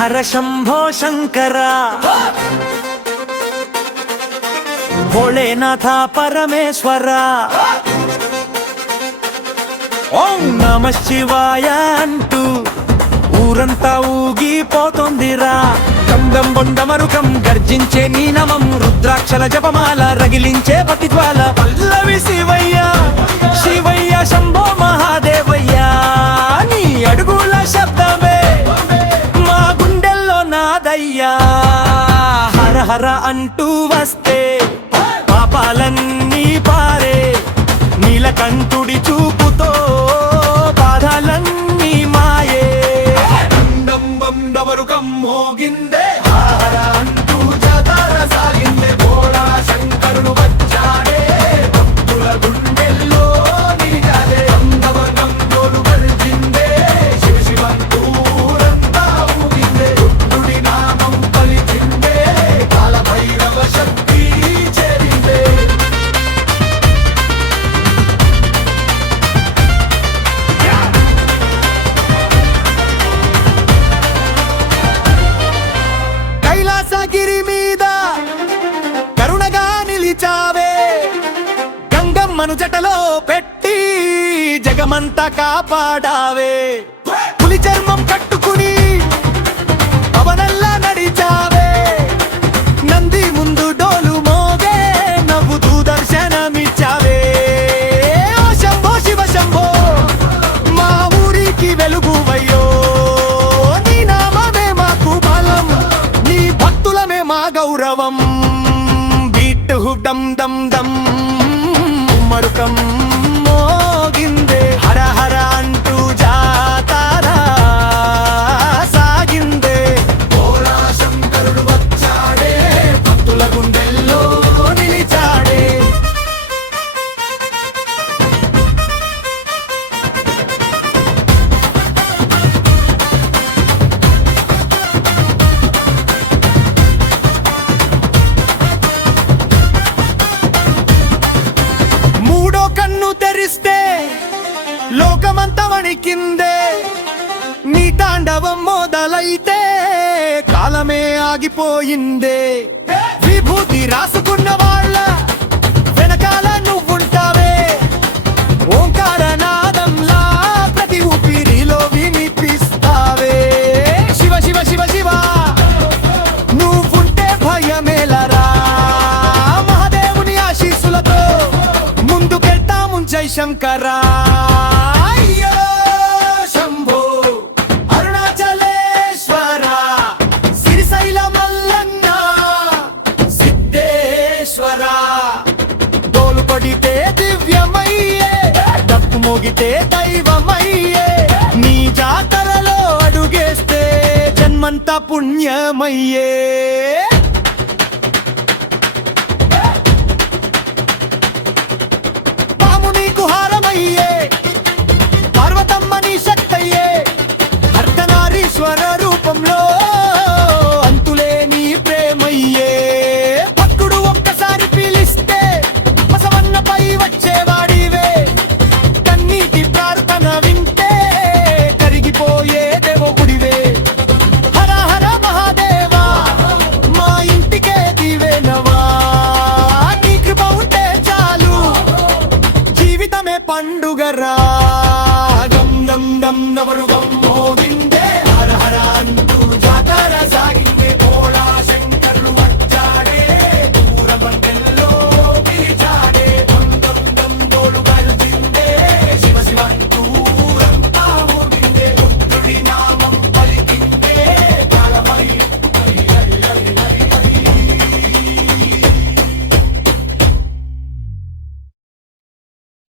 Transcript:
హర శంభో శంకర భోళేనాథ పరమేశ్వర ఓం నమ శివాయ అంటూ ఊరంతా ఊగిపోతోందిరా. గంగం బొండమరుకం గర్జించే నీ నమం, రుద్రాక్షల జపమాల రగిలించే పతిజ్వాల. పల్లవి శివయ్య శివయ్య శంభో మహాదేవయ్య, నీ అడుగుల శబ్దమే మా గుండెల్లో నాదయ్యా. హర హర అంటూ వస్తే పాపాలన్నీ పారే, నీలకంఠుడి చూపుతో బాధలన్నీ మాయే. డండం బండవరుకం మోగిందే, హర అంటూ జాతర సాగిందే. భోళా శంకరుడు వచ్చాడే, భక్తుల గుండెల్లో నిలిచాడే. బండవరుకం డోలు గర్జిందే, శివ శివంటూ ఊరంతా ఊగిందే. రుద్రుడి నామం పలికిందే, కాలభైరవ శక్తి చేరిందే. కైలాసగిరి మీద కరుణగా నిలిచావే, గంగమ్మను జటలో పెట్టి జగమంతా కాపాడావే. పులి చర్మం కట్టుకుని పవనల్లా నడిచావే, నంది ముందు డోలు మోగే నవ్వుతూ దర్శనమిచ్చావే. ఓ శంభో శివ శంభో మా ఊరికి వెలుగువయ్యో, నీ నామమే మాకు బలం, నీ భక్తులమే మా గౌరవం. బీట్ డమ్ డమ్ డమ్ మరుకం మోగిందే, హర హర అంటూ జాతర సాగిందే. భోళా శంకరుడు వచ్చాడే, భక్తుల గుండెల్లో నిలిచాడే. మూడో కన్ను తెరిస్తే లోకమంతా వణికిందే, నీ తాండవం మొదలైతే కాలమే ఆగిపోయిందే. విభూతి రాసుకున్న వాళ్ళ వెనకాల నువ్వుంటావే, ఓంకార నాదంలా ప్రతి ఊపిరిలో వినిపిస్తావే. శివ శివ శివ శివ నువ్వుంటే భయమేలరా, మహాదేవుని ఆశీస్సులతో ముందుకెళ్తాము జై శంకరా. అయ్యో శంభో అరుణాచలేశ్వర, శ్రీశైల మల్లన్న సిద్ధేశ్వర. డోలు కొడితే దివ్యమయ్యే, డప్పు మోగితే దైవమయ్యే, నీ జాతరలో అడుగేస్తే జన్మంతా పుణ్యమయ్యే.